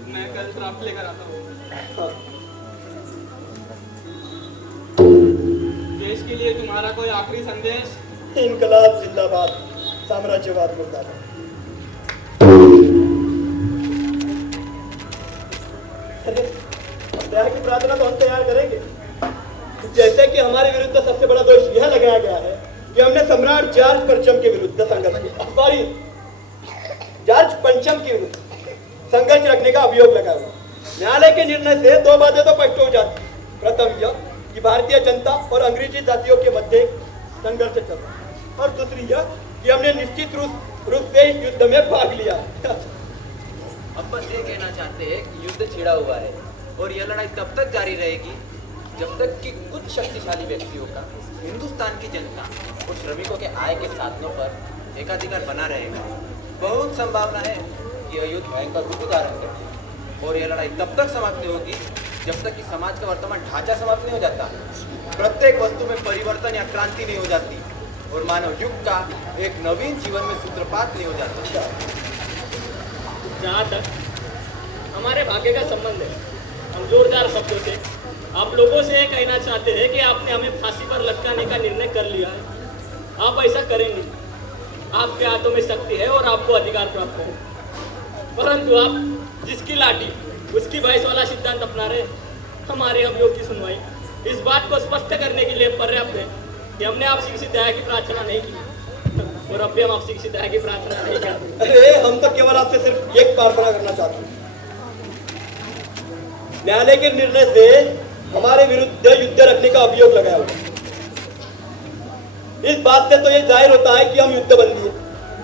मैं कल ड्राफ्ट लेकर आता हूँ। देश के लिए तुम्हारा कोई आखिरी संदेश? इनकलाब जिंदाबाद, साम्राज्यवाद मुर्दाबाद। न्याय की प्रार्थना तो हम तैयार करेंगे। जैसे कि हमारे विरुद्ध सबसे बड़ा दोष यह लगाया गया है कि हमने सम्राट जॉर्ज पंचम के विरुद्ध संघर्ष किया, सॉरी जॉर्ज पंचम के विरुद्ध संघर्ष रखने का अभियोग लगा हुआ। न्यायालय के निर्णय से दो बातें तो स्पष्ट हो जाती। प्रथम यह कि भारतीय जनता और अंग्रेजी जातियों के मध्य संघर्ष चल रहा है, और दूसरी यह कि हमने निश्चित रूप से इस युद्ध में भाग लिया। अब बस ये कहना चाहते हैं कि युद्ध छिड़ा हुआ है और यह लड़ाई तब तक जारी रहेगी जब तक कि कुछ शक्तिशाली व्यक्तियों का हिंदुस्तान की जनता और श्रमिकों के आय के साधनों पर एकाधिकार बना रहेगा। बहुत संभावना है कि यह युद्ध भयंकर रूप धारण करे और यह लड़ाई तब तक समाप्त नहीं होगी जब तक कि समाज का वर्तमान ढांचा समाप्त नहीं हो जाता, प्रत्येक वस्तु में परिवर्तन या क्रांति नहीं हो जाती और मानव युग का एक नवीन जीवन में सूत्रपात नहीं हो जाता। जहाँ तक हमारे भाग्य का संबंध है, हम जोरदार शब्दों से आप लोगों से ये कहना चाहते हैं कि आपने हमें फांसी पर लटकाने का निर्णय कर लिया है। आप ऐसा करेंगे, आपके हाथों में शक्ति है और आपको अधिकार प्राप्त है, परंतु आप जिसकी लाठी उसकी भैंस वाला सिद्धांत अपना रहे। हमारे अभियोग की सुनवाई इस बात को स्पष्ट करने के लिए पर्याप्त है कि हमने आपसे किसी दया की प्रार्थना नहीं की और अब भी हम आपसे किसी दया की प्रार्थना नहीं करते। अरे हम तो केवल आपसे सिर्फ एक प्रार्थना करना चाहते हैं। न्यायालय के निर्णय से हमारे विरुद्ध युद्ध रखने का अभियोग लगाया हुआ। इस बात से तो ये जाहिर होता है कि हम युद्धबंदी है।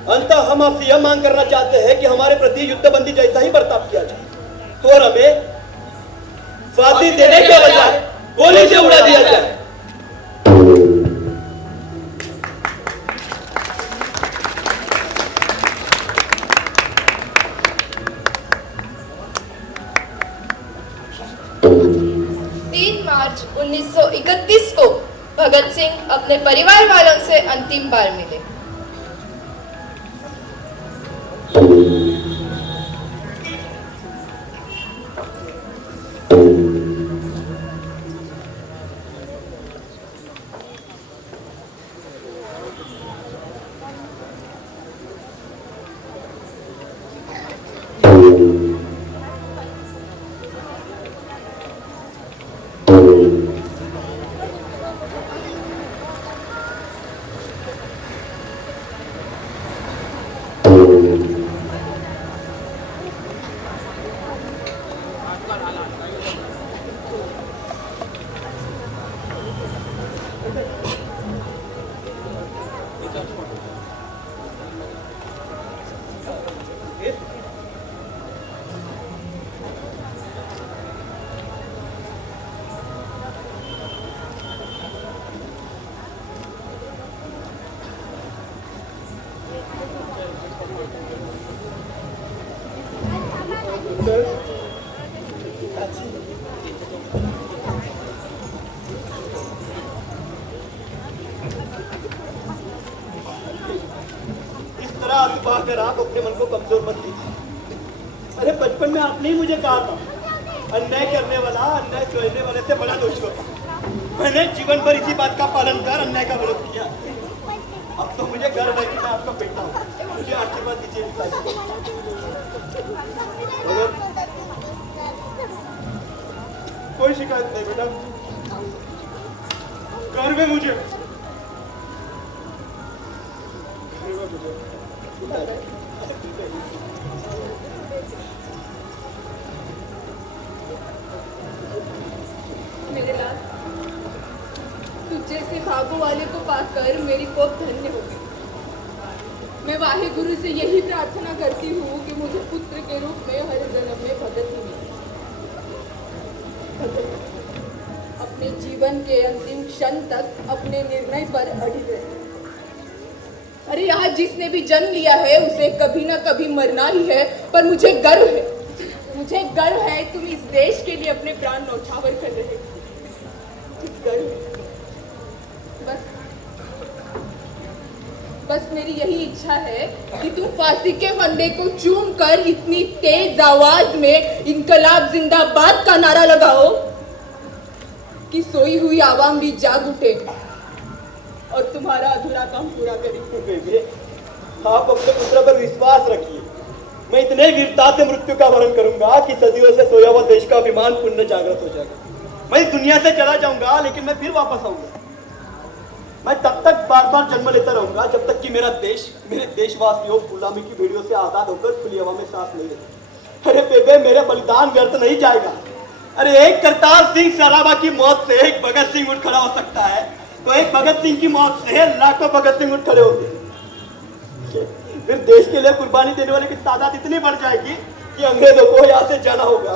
अंततः हम आपसे यह मांग करना चाहते हैं कि हमारे प्रति युद्धबंदी जैसा ही बर्ताव किया जाए और हमें फांसी देने के बजाय गोली से उड़ा दिया जाए। 3 मार्च 1931 को भगत सिंह अपने परिवार वालों से अंतिम बार मिले। इस तरह आंसू बहाकर आप अपने मन को कमजोर मत कीजिए। अरे बचपन में आपने ही मुझे कहा था, अन्याय करने वाला अन्याय सहने वाले से बड़ा दोषी होता है। मैंने जीवन भर इसी बात का पालन कर अन्याय का विरोध किया। अब तो मुझे गर्व है कि मैं आपका बेटा हूँ। मुझे आशीर्वाद दीजिए पिताजी। मगर कोई शिकायत नहीं बेटा, गर्व है मुझे। मेरे लाल, तुझ जैसे भागों वाले को पाकर मेरी कोप धन्य होगी। मैं वाहे गुरु से यही प्रार्थना करती हूँ कि मुझे पुत्र के रूप में हर जन्म में भगत ही मिले। अपने जीवन के अंतिम क्षण तक अपने निर्णय पर अड़ी रहे। अरे यहाँ जिसने भी जन्म लिया है उसे कभी ना कभी मरना ही है, पर मुझे गर्व है, मुझे गर्व है तुम इस देश के लिए अपने प्राण न्यौछावर कर रहे हो। गर्व है। बस मेरी यही इच्छा है कि तुम फांसी के फंदे को चूम कर इतनी तेज आवाज में इनकलाब जिंदाबाद का नारा लगाओ कि सोई हुई आवाम भी जाग उठे और तुम्हारा अधूरा काम पूरा करे। आप अपने पुत्र पर विश्वास रखिए। मैं इतने वीरता से मृत्यु का वरण करूंगा कि सदियों से सोया हुआ देश का अभिमान पुनः जागृत हो जाएगा। मैं इस दुनिया से चला जाऊंगा, लेकिन मैं फिर वापस आऊंगा। मैं तब तक बार बार जन्म लेता रहूंगा जब तक कि मेरा देश, मेरे देशवासियों गुलामी की भेड़ियों से आजाद होकर खुली हवा में सांस नहीं लेते। अरे बेबे, मेरा बलिदान व्यर्थ नहीं जाएगा। अरे एक करतार सिंह सराबा की मौत से एक भगत सिंह उठ खड़ा हो सकता है, तो एक भगत सिंह की मौत से लाखों भगत सिंह उठ खड़े होंगे। फिर देश के लिए कुर्बानी देने वाले की तादाद इतनी बढ़ जाएगी कि अंग्रेजों को यहाँ से जाना होगा।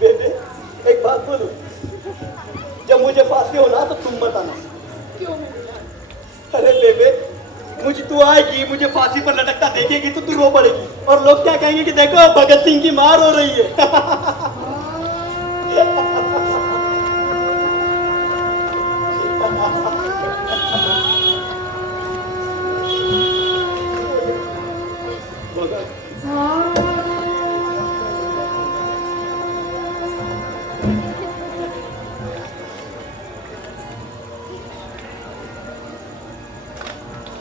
बेबे, एक बात बोलूं, जब मुझे फांसी होना तो तुम मत आना। क्यों? अरे बेबे, मुझे तू आएगी, मुझे फांसी पर लटकता देखेगी तो तू रो पड़ेगी, और लोग क्या कहेंगे कि देखो भगत सिंह की मां रो रही है।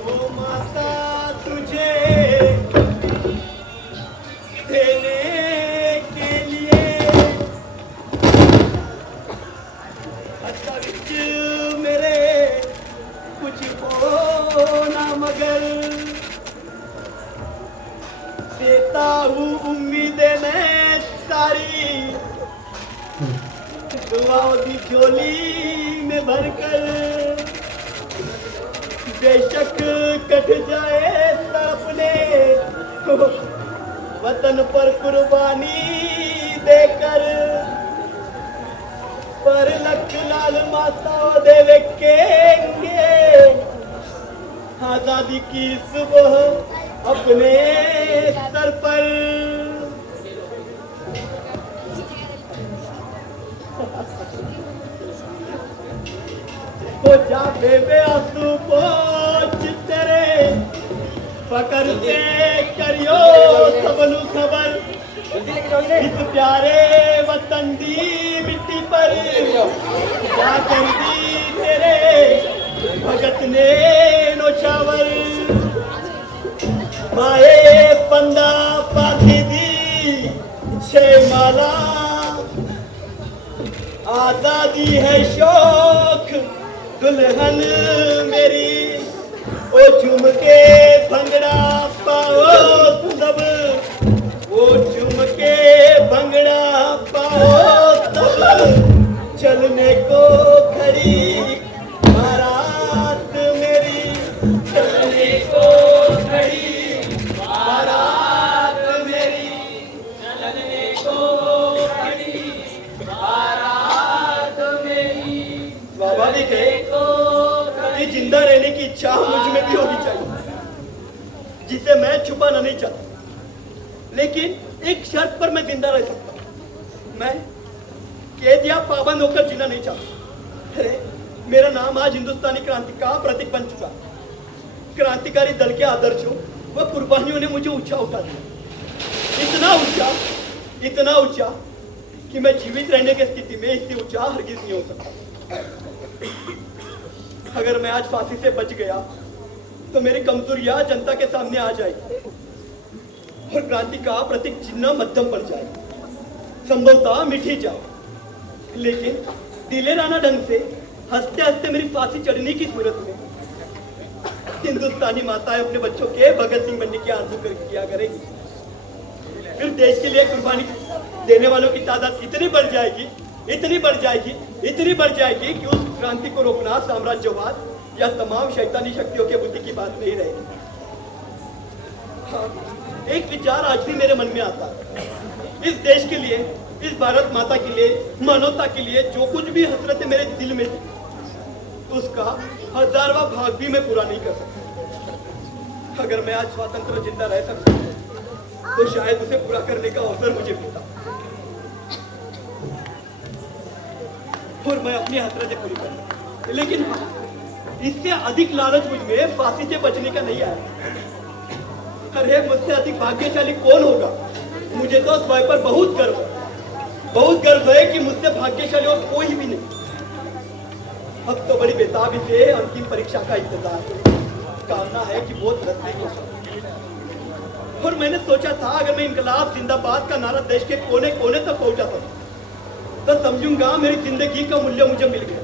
ओ माता, तुझे देने के लिए विच मेरे कुछ होना, मगर देता हूँ उम्मीदें मैं सारी दुआओं की झोली में भरकर। बेशक कट जाए अपने वतन पर कुर्बानी देकर, पर लख लाल माता देवे केंगे आजादी की सुबह अपने सर पर। तो जा बेबे आंसू पोंछ तेरे फकर से करियो सबनु खबर, इस प्यारे वतन दी मिट्टी पर क्या कर दी तेरे भगत ने नौछावर। माए पंदा पाथी दी छे माला, आजादी है शौक दुल्हन मेरी, ओ झूम के भंगड़ा पाओ सब, ओ झूम के भंगड़ा पाओ सब, चलने को खड़ी बारात मेरी, चलने को खड़ी बारात मेरी, चलने को खड़ी बारात मेरी। स्वाभाविक है की जिंदा रहने की इच्छा मुझ में भी होनी चाहिए, जिसे मैं छुपाना नहीं चाहता। लेकिन एक शर्त पर मैं जिंदा रह सकता हूँ, मैं कैद या पाबंद होकर जीना नहीं चाहता। अरे मेरा नाम आज हिंदुस्तानी क्रांति का प्रतीक बन चुका। क्रांतिकारी दल के आदर्शों व कुर्बानियों ने मुझे ऊंचा उठा दिया, इतना ऊंचा कि मैं जीवित रहने की स्थिति में इससे ऊंचा हरगिज नहीं हो सकता। अगर मैं आज फांसी से बच गया तो मेरी कमजोरियां जनता के सामने आ जाएगी और क्रांति का प्रतीक चिन्ह मध्यम पड़ जाए, संभवतः मिटी जाए। लेकिन दिलेराना ढंग से हंसते हंसते मेरी फांसी चढ़ने की सूरत में हिंदुस्तानी माताएं अपने बच्चों के भगत सिंह बनने की आरज़ू किया करेगी। फिर देश के लिए कुर्बानी देने वालों की तादाद इतनी बढ़ जाएगी कि उस क्रांति को रोकना साम्राज्यवाद या तमाम शैतानी शक्तियों के बुद्धि की बात नहीं रहेगी। हाँ, एक विचार आज भी मेरे मन में आता है। इस देश के लिए, इस भारत माता के लिए, मानवता के लिए जो कुछ भी हसरतें मेरे दिल में थी, उसका 1000वां भाग भी मैं पूरा नहीं कर सकता। अगर मैं आज स्वतंत्र जिंदा रह सकता तो शायद उसे पूरा करने का अवसर मुझे मिलता और मैं अपनी हसरतें पूरी कर। लेकिन हाँ, इससे अधिक लालच मुझ में फांसी से बचने का नहीं आया। अरे मुझसे अधिक भाग्यशाली कौन होगा? मुझे तो इस बात पर बहुत गर्व है कि मुझसे भाग्यशाली और कोई भी नहीं। अब तो बड़ी बेताबी से अंतिम परीक्षा का इंतजार है। कामना है कि बहुत नजदीक हो। और मैंने सोचा था अगर मैं इनकलाब जिंदाबाद का नारा देश के कोने कोने तक पहुंचा तो समझूंगा मेरी जिंदगी का मूल्य मुझे मिल गया।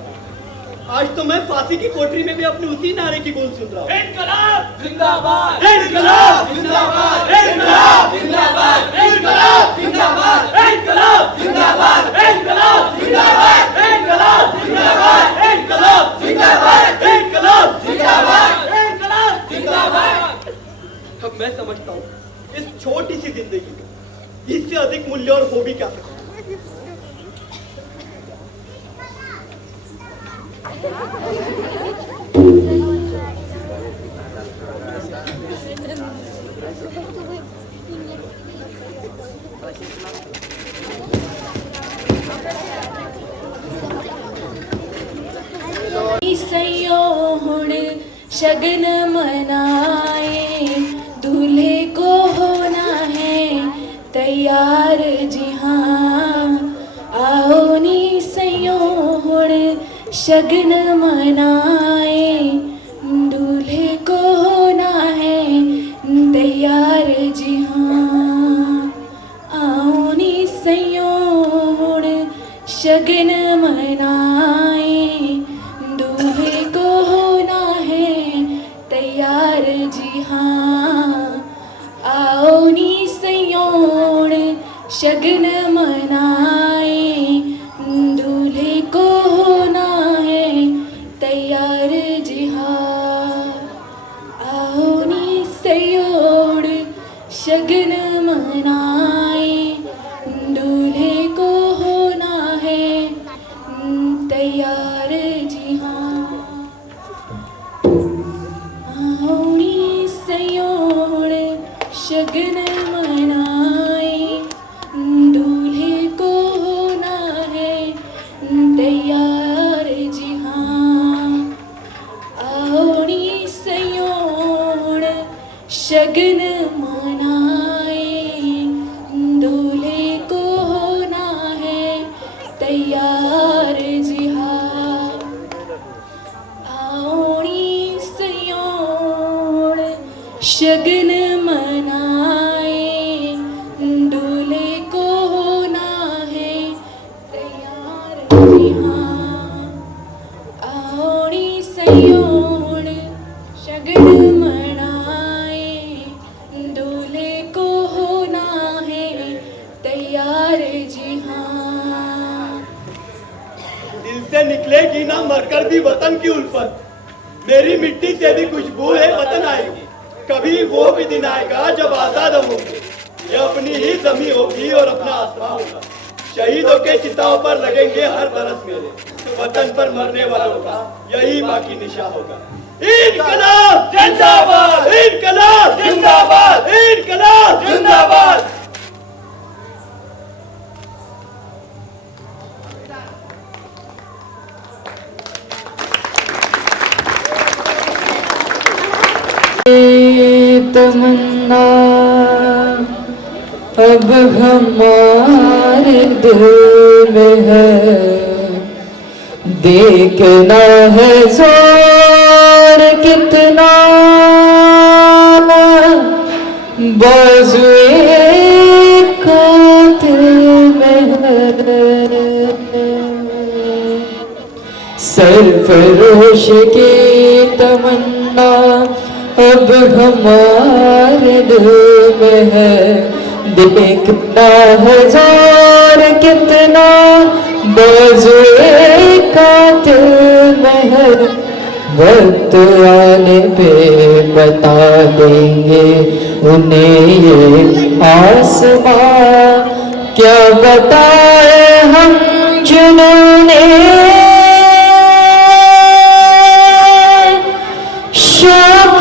आज तो मैं फांसी की कोठरी में भी अपने उसी नारे की गूंज सुन रहा हूँ। इनकलाब जिंदाबाद, इनकलाब जिंदाबाद, इनकलाब जिंदाबाद, इनकलाब जिंदाबाद, इनकलाब जिंदाबाद, इनकलाब जिंदाबाद, इनकलाब जिंदाबाद, इनकलाब जिंदाबाद, इनकलाब जिंदाबाद, इनकलाब जिंदाबाद। अब मैं समझता हूँ इस छोटी सी जिंदगी का इससे अधिक मूल्य और हो भी क्या सकता। हुण शगन मनाए, दूल्हे को होना है तैयार जी हाँ। आओ नी सयो हुण शगन मनाए, दूल्हे को होना है तैयार जी हाँ। आओ नी सयो हुण शगन मनाए, दूल्हे को होना है तैयार जी हाँ। आओ नी सयोण शगन मनाए, दूल्हे को होना है तैयार जी हाँ। आओ नी सयोण शगन मनाए, दूल्हे को होना है तैयार जी हाँ। आओ सयोण शगन मनाए, दूल्हे को होना है तैयार जी हाँ। आओ सयोण शगन मनाए, दूल्हे को होना है तैयार जी हाँ। आओ सयोण शगन मनाए, दूल्हे को होना है तैयार जी हाँ। आओ सयोण शगन मनाए, दूल्हे को होना है तैयार जी हाँ। दिल से निकलेगी ना मरकर भी वतन की उल्फत, मेरी मिट्टी से भी खुशबू है वतन आएगी। कभी वो भी दिन आएगा जब आजाद होंगे, ये अपनी ही जमी होगी और अपना आसमां होगा। शहीदों के चिताओं पर लगेंगे हर बरस मेरे, वतन पर मरने वालों का यही बाकी निशा होगा। इनकलाब जिंदाबाद, इनकलाब जिंदाबाद, इनकलाब जिंदाबाद। तमन्ना अब हमारे दिल में है, देखना है जोर कितना बाजुए कातिल में है। सरफरोश की तमन्ना अब हमारे दिल में है, देखना हजार कितना बाजुए कातिल में है। वक्त आने पे बता देंगे उन्हें ये आसमां, क्या बताए हम जिन्होंने शौक